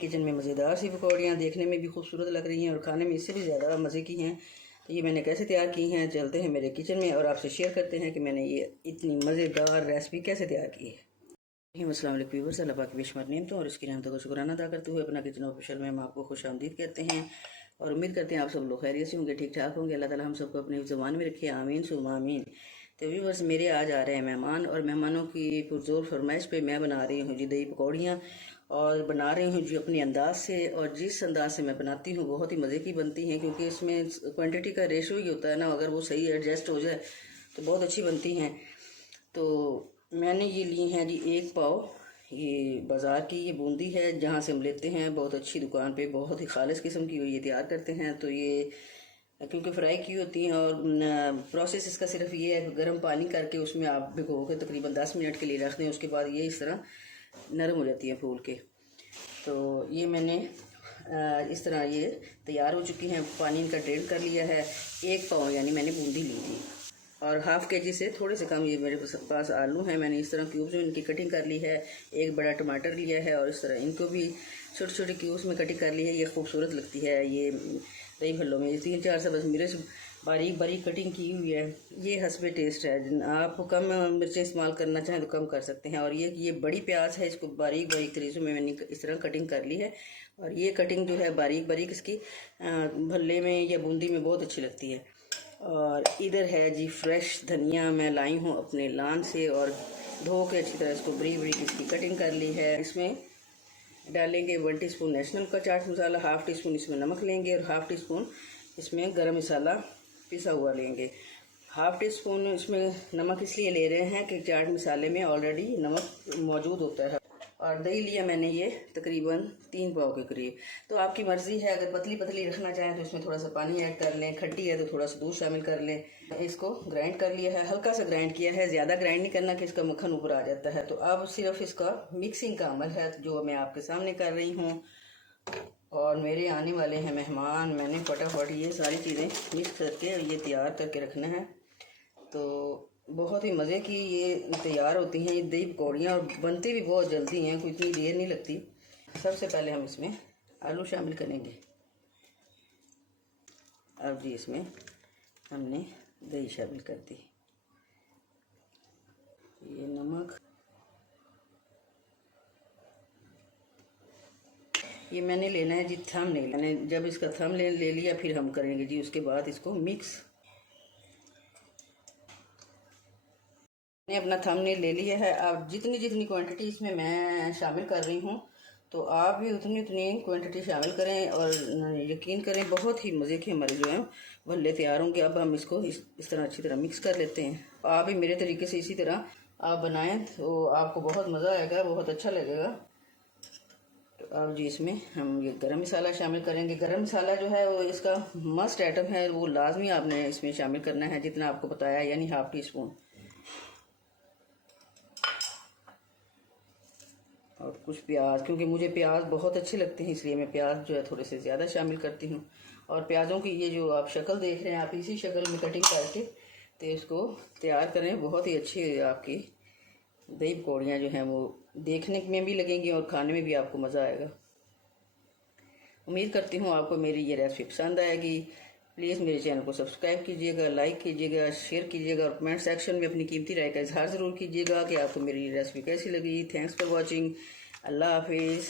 Kitchen में मज़ेदार सी पकौड़ियाँ देखने में भी खूबसूरत लग रही हैं और खाने में इससे भी ज़्यादा मज़े की हैं। तो ये मैंने कैसे तैयार की हैं, चलते हैं मेरे किचन में और आपसे शेयर करते हैं कि मैंने ये इतनी मज़ेदार रेसिपी कैसे तैयार की है। अस्सलाम वालेकुम व्यूअर्स, अल्लाह पाक की बेशुमार नेमतों और इसकी रहमतों का शुक्राना अदा करते हुए अपना किचन ऑफिशियल में हम आपको खुश आमदीद कहते हैं और उम्मीद करते हैं आप सब लोग खैरियत से होंगे, ठीक ठाक होंगे। अल्लाह ताला हम सबको अपने ज़ुबान में रखे, आमीन सुम्मा आमीन। तो व्यूअर्स, मेरे आज आ रहे हैं मेहमान और मेहमानों की पुरजोर फरमाइश पे मैं बना रही हूँ जी दही पकौड़ियाँ और बना रही हूँ जी अपने अंदाज से। और जिस अंदाज से मैं बनाती हूँ बहुत ही मज़े की बनती हैं, क्योंकि इसमें क्वांटिटी का रेशो ही होता है ना, अगर वो सही एडजस्ट हो जाए तो बहुत अच्छी बनती हैं। तो मैंने ये ली हैं जी 1 पाव, ये बाज़ार की ये बूंदी है जहाँ से हम लेते हैं, बहुत अच्छी दुकान पे बहुत ही खालिस किस्म की ये तैयार करते हैं। तो ये क्योंकि फ्राई की होती हैं और प्रोसेस इसका सिर्फ ये है, गर्म पानी करके उसमें आप भिगो के तकरीबन 10 मिनट के लिए रख दें, उसके बाद ये इस तरह नरम हो जाती हैं फूल के। तो ये मैंने इस तरह ये तैयार हो चुकी हैं, पानी इनका ड्रेन कर लिया है। 1 पाव यानी मैंने बूंदी ली थी और हाफ़ केजी से थोड़े से कम ये मेरे पास आलू हैं, मैंने इस तरह क्यूब्स में इनकी कटिंग कर ली है। 1 बड़ा टमाटर लिया है और इस तरह इनको भी छोटे छोटे क्यूब्स में कटिंग कर ली है। ये खूबसूरत लगती है ये दही भल्लों में। 3-4 से बस मिर्च बारीक बारीक कटिंग की हुई है। ये हस्बे टेस्ट है, आप कम मिर्चें इस्तेमाल करना चाहें तो कम कर सकते हैं। और ये बड़ी प्याज है, इसको बारीक बारीक तरीक़ों में मैंने इस तरह कटिंग कर ली है। और ये कटिंग जो है बारीक बारीक इसकी भल्ले में या बूंदी में बहुत अच्छी लगती है। और इधर है जी फ्रेश धनिया, मैं लाई हूँ अपने लान से और धो के अच्छी तरह इसको बरीक बरीक इसकी कटिंग कर ली है। इसमें डालेंगे 1 टीस्पून नेशनल का chaat masala, half tea spoon इसमें नमक लेंगे और हाफ़ टी स्पून इसमें गरम मसाला पिसा हुआ लेंगे। हाफ़ टी स्पून इसमें नमक इसलिए ले रहे हैं कि चाट मसाले में ऑलरेडी नमक मौजूद होता है। और दही लिया मैंने ये तकरीबन 3 पाव के करीब। तो आपकी मर्ज़ी है, अगर पतली पतली रखना चाहें तो इसमें थोड़ा सा पानी ऐड कर लें, खट्टी है तो थोड़ा सा दूध शामिल कर लें। इसको ग्राइंड कर लिया है, हल्का सा ग्राइंड किया है, ज़्यादा ग्राइंड नहीं करना कि इसका मक्खन ऊपर आ जाता है। तो अब सिर्फ इसका मिक्सिंग का अमल है जो मैं आपके सामने कर रही हूँ। और मेरे आने वाले हैं मेहमान, मैंने फटाफट ये सारी चीज़ें मिक्स करके ये तैयार करके रखना है। तो बहुत ही मज़े की ये तैयार होती हैं ये दही पकौड़ियाँ और बनती भी बहुत जल्दी हैं, कोई इतनी देर नहीं लगती। सबसे पहले हम इसमें आलू शामिल करेंगे। अब जी इसमें हमने दही शामिल कर दी, ये नमक, ये मैंने लेना है जी थंबनेल। मैंने जब इसका थंबनेल ले लिया फिर हम करेंगे जी उसके बाद इसको मिक्स। मैंने अपना थंबनेल ले लिया है। अब जितनी जितनी क्वांटिटी इसमें मैं शामिल कर रही हूँ तो आप भी उतनी उतनी क्वांटिटी शामिल करें और यकीन करें बहुत ही मज़े के हमारे जो हैं भल्ले तैयार होंगे। अब हम इसको इस तरह अच्छी तरह मिक्स कर लेते हैं। आप भी मेरे तरीके से इसी तरह आप बनाएं तो आपको बहुत मज़ा आएगा, बहुत अच्छा लगेगा। तो अब जी इसमें हम ये गरम मसाला शामिल करेंगे। गरम मसाला जो है वो इसका मस्ट आइटम है, वो लाजमी आपने इसमें शामिल करना है जितना आपको बताया, यानी हाफ़ टी स्पून। और कुछ प्याज, क्योंकि मुझे प्याज बहुत अच्छे लगते हैं इसलिए मैं प्याज जो है थोड़े से ज़्यादा शामिल करती हूँ। और प्याज़ों की ये जो आप शक्ल देख रहे हैं, आप इसी शक्ल में कटिंग करके तो इसको तैयार करें। बहुत ही अच्छी आपकी दही पकौड़ियाँ जो हैं वो देखने में भी लगेंगी और खाने में भी आपको मज़ा आएगा। उम्मीद करती हूँ आपको मेरी ये रेसिपी पसंद आएगी। प्लीज़ मेरे चैनल को सब्सक्राइब कीजिएगा, लाइक कीजिएगा, शेयर कीजिएगा और कमेंट सेक्शन में अपनी कीमती राय का इजहार ज़रूर कीजिएगा कि आपको मेरी रेसिपी कैसी लगी। Thanks for watching. अल्लाह हाफिज़।